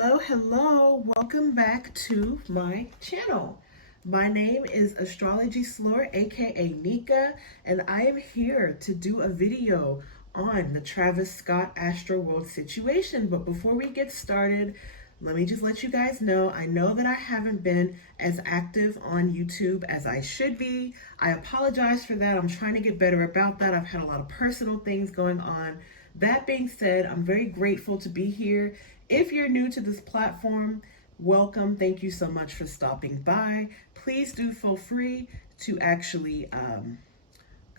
Hello. Welcome back to my channel. My name is Astrologyslore, aka Nika, and I am here to do a video on the Travis Scott Astroworld situation. But before we get started, let me just let you guys know, I know that I haven't been as active on YouTube as I should be. I apologize for that. I'm trying to get better about that. I've had a lot of personal things going on. That being said, I'm very grateful to be here. If you're new to this platform, welcome. Thank you so much for stopping by. Please do feel free to actually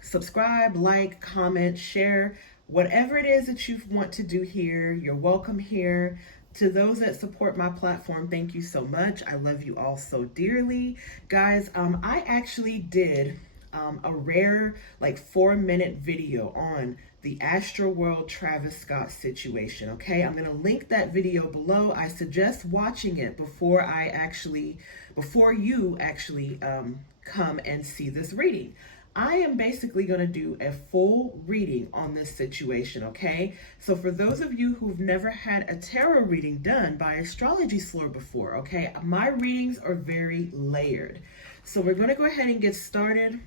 subscribe, like, comment, share, whatever it is that you want to do here. You're welcome here. To those that support my platform, thank you so much. I love you all so dearly. Guys, I actually did a rare 4-minute video on the Astroworld Travis Scott situation. Okay, I'm gonna link that video below. I suggest watching it before you actually come and see this reading. I am basically going to do a full reading on this situation, okay? So for those of you who've never had a tarot reading done by Astrologyslore before, okay, my readings are very layered. So we're going to go ahead and get started.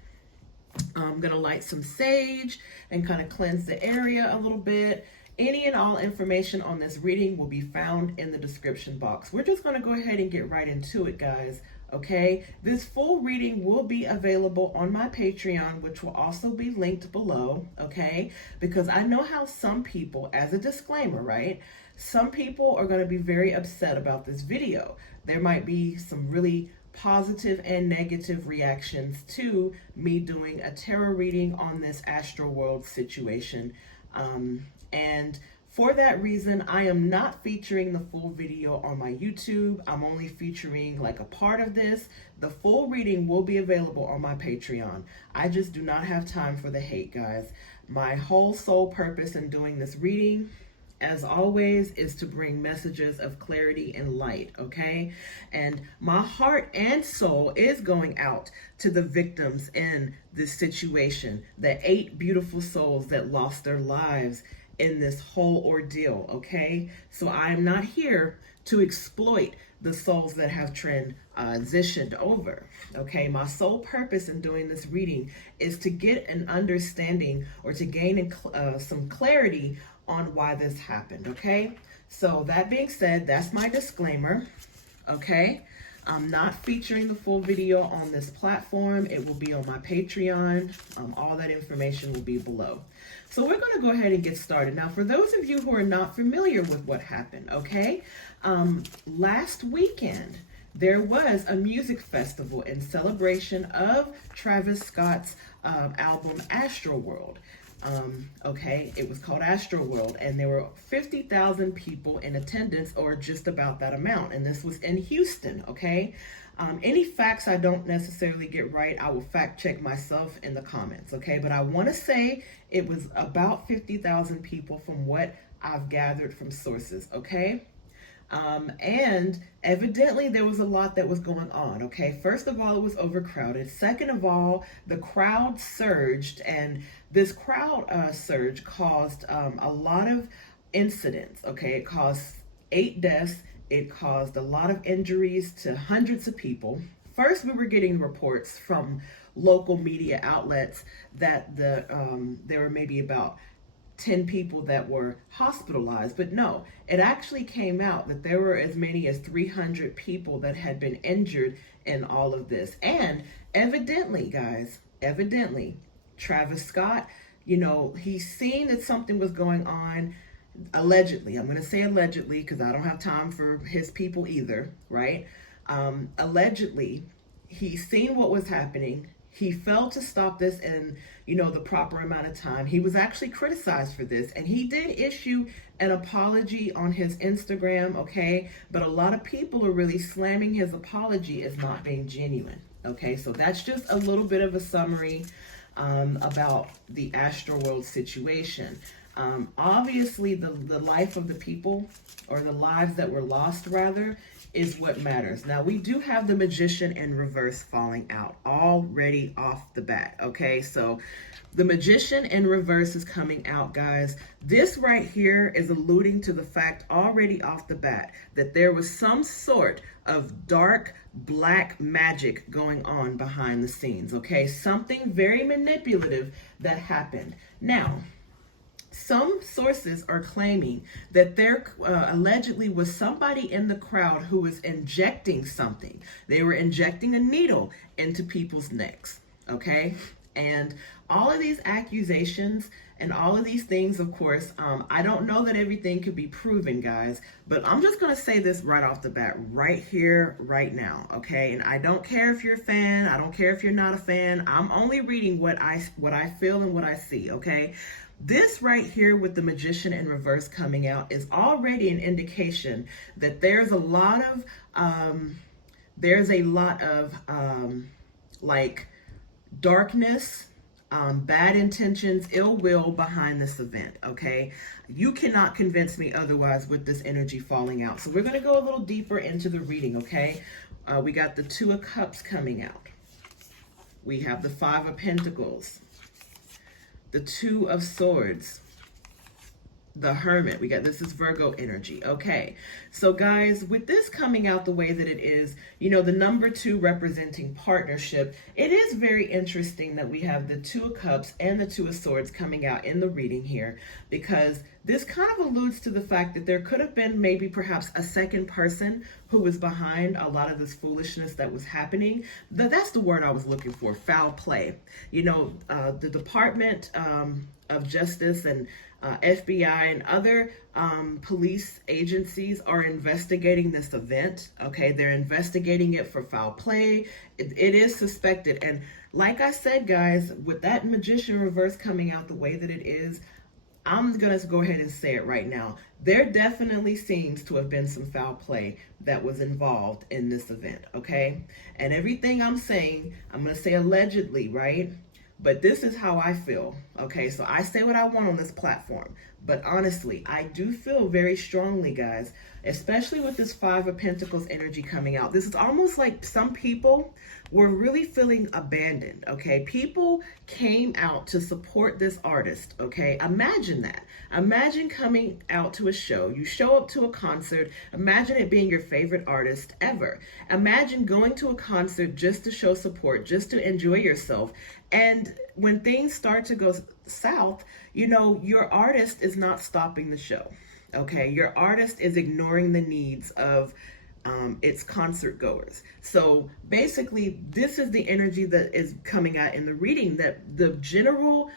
I'm going to light some sage and kind of cleanse the area a little bit. Any and all information on this reading will be found in the description box. We're just going to go ahead and get right into it, guys. Okay, this full reading will be available on my Patreon, which will also be linked below, okay? Because I know how some people, as a disclaimer, right? Some people are going to be very upset about this video. There might be some really positive and negative reactions to me doing a tarot reading on this Astroworld situation. And for that reason, I am not featuring the full video on my YouTube. I'm only featuring a part of this. The full reading will be available on my Patreon. I just do not have time for the hate, guys. My whole sole purpose in doing this reading, as always, is to bring messages of clarity and light, okay? And my heart and soul is going out to the victims in this situation, the 8 beautiful souls that lost their lives in this whole ordeal, okay? So I'm not here to exploit the souls that have transitioned over, okay? My sole purpose in doing this reading is to get an understanding or to gain some clarity on why this happened, okay? So that being said, that's my disclaimer, okay? I'm not featuring the full video on this platform. It will be on my Patreon. All that information will be below. So we're going to go ahead and get started. Now, for those of you who are not familiar with what happened, okay? Last weekend, there was a music festival in celebration of Travis Scott's album Astroworld. Okay, it was called Astroworld, and there were 50,000 people in attendance, or just about that amount, and this was in Houston, okay? Any facts I don't necessarily get right, I will fact check myself in the comments, okay? But I want to say it was about 50,000 people from what I've gathered from sources, okay? And evidently there was a lot that was going on, okay? First of all, it was overcrowded. Second of all, the crowd surged, and this crowd surge caused a lot of incidents, okay? It caused 8 deaths. It caused a lot of injuries to hundreds of people. First, we were getting reports from local media outlets that there were maybe about 10 people that were hospitalized, but no, it actually came out that there were as many as 300 people that had been injured in all of this. And evidently, guys, Travis Scott, he's seen that something was going on. Allegedly, I'm going to say allegedly because I don't have time for his people either, right? Allegedly, he's seen what was happening. He failed to stop this in, the proper amount of time. He was actually criticized for this, and he did issue an apology on his Instagram, okay? But a lot of people are really slamming his apology as not being genuine, okay? So that's just a little bit of a summary about the Astroworld situation. Obviously, the life of the people, or the lives that were lost rather, is what matters. Now, we do have the Magician in reverse falling out already off the bat, okay? So the Magician in reverse is coming out, guys. This right here is alluding to the fact already off the bat that there was some sort of dark black magic going on behind the scenes, okay? Something very manipulative that happened. Now, some sources are claiming that there allegedly was somebody in the crowd who was injecting something. They were injecting a needle into people's necks, okay? And all of these accusations and all of these things, of course, I don't know that everything could be proven, guys, but I'm just going to say this right off the bat, right here, right now, okay? And I don't care if you're a fan. I don't care if you're not a fan. I'm only reading what I feel and what I see, okay? This right here with the Magician in reverse coming out is already an indication that there's a lot of like darkness, bad intentions, ill will behind this event, okay? You cannot convince me otherwise with this energy falling out. So we're going to go a little deeper into the reading, okay? We got the Two of Cups coming out. We have the Five of Pentacles, the Two of Swords, the Hermit. This is Virgo energy. Okay, so guys, with this coming out the way that it is, you know, the number 2 representing partnership, it is very interesting that we have the Two of Cups and the Two of Swords coming out in the reading here, because this kind of alludes to the fact that there could have been maybe perhaps a second person who was behind a lot of this foolishness that was happening. That's the word I was looking for, foul play. You know, the Department of Justice and FBI and other police agencies are investigating this event, okay? They're investigating it for foul play. It is suspected. And like I said, guys, with that Magician reverse coming out the way that it is, I'm going to go ahead and say it right now. There definitely seems to have been some foul play that was involved in this event, okay? And everything I'm saying, I'm going to say allegedly, right? But this is how I feel, okay? So I say what I want on this platform. But honestly, I do feel very strongly, guys, especially with this Five of Pentacles energy coming out. This is almost like some people were really feeling abandoned, okay? People came out to support this artist, okay? Imagine that. Imagine coming out to a show. You show up to a concert. Imagine it being your favorite artist ever. Imagine going to a concert just to show support, just to enjoy yourself. And when things start to go south, you know, your artist is not stopping the show, okay? Your artist is ignoring the needs of its concert goers. So basically, this is the energy that is coming out in the reading, that the general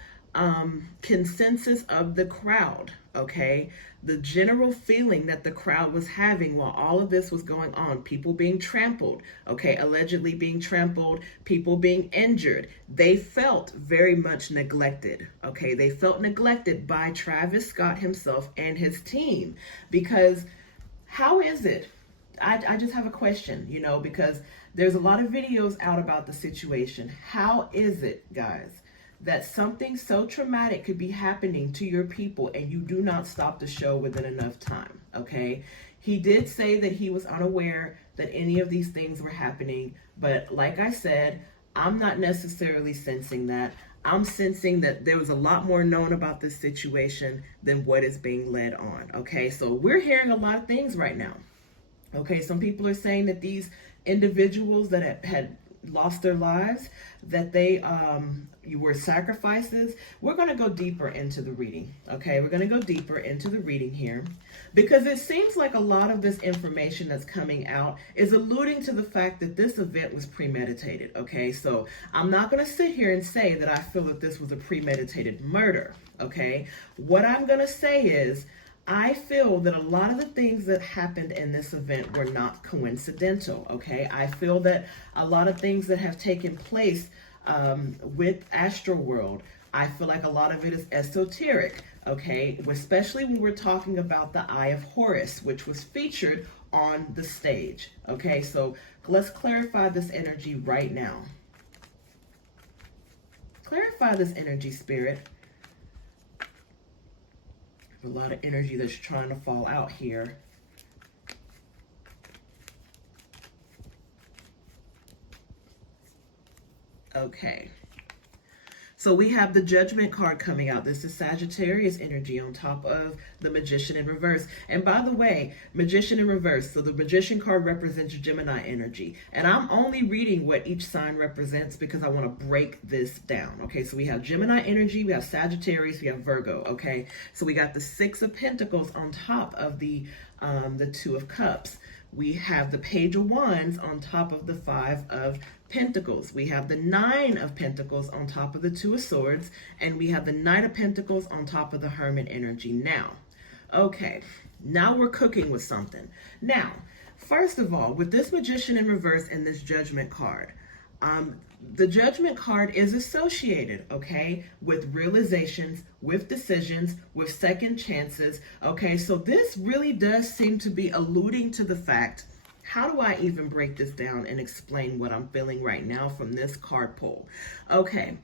consensus of the crowd, okay? The general feeling that the crowd was having while all of this was going on, people being trampled, okay, allegedly being trampled, people being injured, they felt very much neglected, okay? They felt neglected by Travis Scott himself and his team, because how is it? I just have a question, you know, because there's a lot of videos out about the situation. How is it, guys, that something so traumatic could be happening to your people and you do not stop the show within enough time, okay? He did say that he was unaware that any of these things were happening, but like I said, I'm not necessarily sensing that. I'm sensing that there was a lot more known about this situation than what is being led on, okay? So we're hearing a lot of things right now, okay? Some people are saying that these individuals that had lost their lives, that they were sacrifices. We're going to go deeper into the reading, okay? We're going to go deeper into the reading here, because it seems like a lot of this information that's coming out is alluding to the fact that this event was premeditated, okay? So I'm not going to sit here and say that I feel that this was a premeditated murder, okay? What I'm going to say is, I feel that a lot of the things that happened in this event were not coincidental, okay? I feel that a lot of things that have taken place with Astroworld, I feel like a lot of it is esoteric, okay? Especially when we're talking about the Eye of Horus, which was featured on the stage, okay? So let's clarify this energy right now. Clarify this energy, Spirit. A lot of energy that's trying to fall out here. Okay. So we have the Judgment card coming out. This is Sagittarius energy on top of the Magician in reverse. And by the way, Magician in reverse. So the Magician card represents Gemini energy. And I'm only reading what each sign represents because I want to break this down. Okay, so we have Gemini energy, we have Sagittarius, we have Virgo. Okay, so we got the Six of Pentacles on top of the Two of Cups. We have the Page of Wands on top of the Five of Pentacles. We have the Nine of Pentacles on top of the Two of Swords, and we have the Knight of Pentacles on top of the Hermit energy. Now, okay, now we're cooking with something. Now, first of all, with this Magician in reverse and this Judgment card, the Judgment card is associated, okay, with realizations, with decisions, with second chances, okay? So this really does seem to be alluding to the fact, how do I even break this down and explain what I'm feeling right now from this card pull? Okay,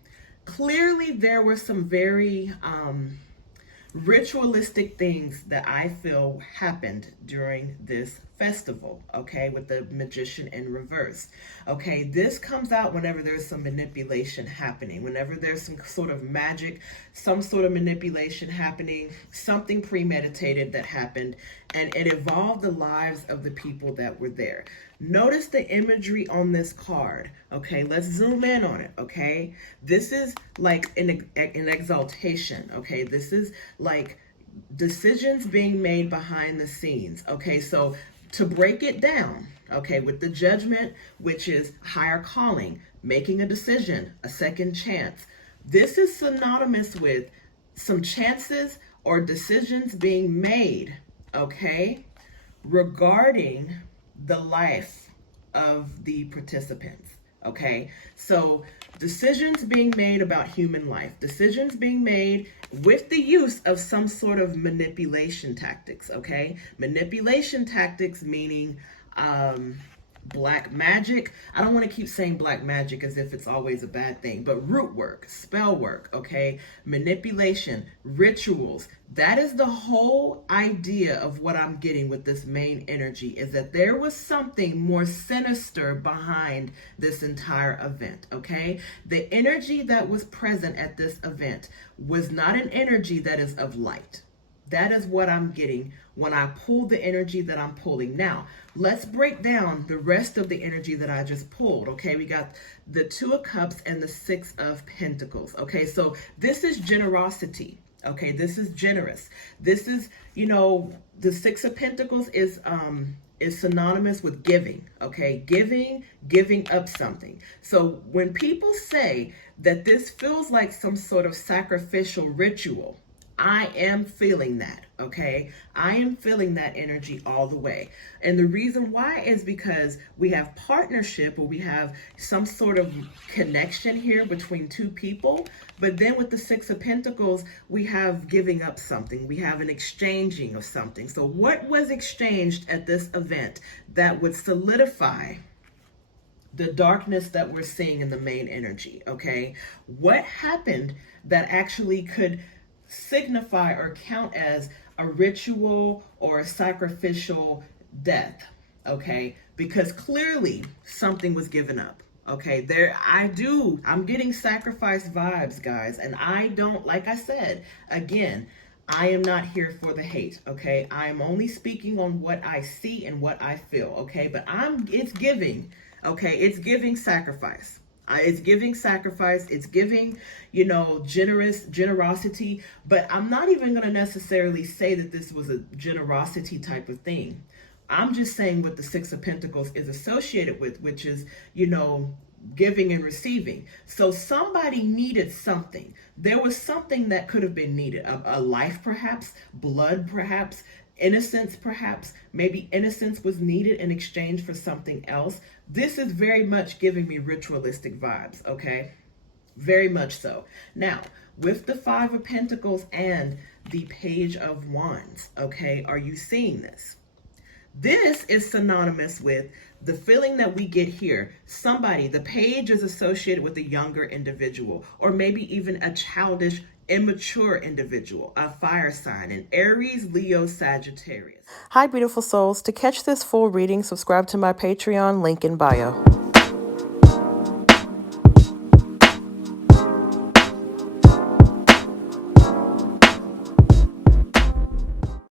clearly there were some very ritualistic things that I feel happened during this festival, okay, with the Magician in reverse. Okay, this comes out whenever there's some manipulation happening, whenever there's some sort of magic, some sort of manipulation happening, something premeditated that happened, and it evolved the lives of the people that were there. Notice the imagery on this card, okay? Let's zoom in on it, okay? This is like an exaltation, okay? This is like decisions being made behind the scenes, okay? So to break it down, okay, with the Judgment, which is higher calling, making a decision, a second chance, this is synonymous with some chances or decisions being made, okay, regarding the life of the participants, okay? So decisions being made about human life, decisions being made with the use of some sort of manipulation tactics, okay? Manipulation tactics meaning black magic. I don't want to keep saying black magic as if it's always a bad thing, but root work, spell work, okay? Manipulation, rituals. That is the whole idea of what I'm getting with this main energy, is that there was something more sinister behind this entire event, okay? The energy that was present at this event was not an energy that is of light. That is what I'm getting when I pull the energy that I'm pulling. Now, let's break down the rest of the energy that I just pulled, okay? We got the Two of Cups and the Six of Pentacles, okay? So this is generosity, okay? This is generous. This is, you know, the Six of Pentacles is synonymous with giving, okay? Giving up something. So when people say that this feels like some sort of sacrificial ritual, I am feeling that, okay? I am feeling that energy all the way. And the reason why is because we have partnership, or we have some sort of connection here between two people. But then with the Six of Pentacles, we have giving up something. We have an exchanging of something. So what was exchanged at this event that would solidify the darkness that we're seeing in the main energy, okay? What happened that actually could signify or count as a ritual or a sacrificial death, okay? Because clearly something was given up, okay? I'm getting sacrifice vibes, guys, and I don't, like I said, again, I am not here for the hate, okay? I am only speaking on what I see and what I feel, okay? But it's giving, okay? It's giving sacrifice. It's giving sacrifice. It's giving, you know, generosity. But I'm not even going to necessarily say that this was a generosity type of thing. I'm just saying what the Six of Pentacles is associated with, which is, you know, giving and receiving. So somebody needed something. There was something that could have been needed. A life, perhaps, blood, perhaps, innocence, perhaps. Maybe innocence was needed in exchange for something else. This is very much giving me ritualistic vibes, okay? Very much so. Now, with the Five of Pentacles and the Page of Wands, okay, are you seeing this? This is synonymous with the feeling that we get here. Somebody, the page is associated with a younger individual, or maybe even a childish immature individual, a fire sign, an Aries, Leo, Sagittarius. Hi, beautiful souls. To catch this full reading, subscribe to my Patreon, link in bio.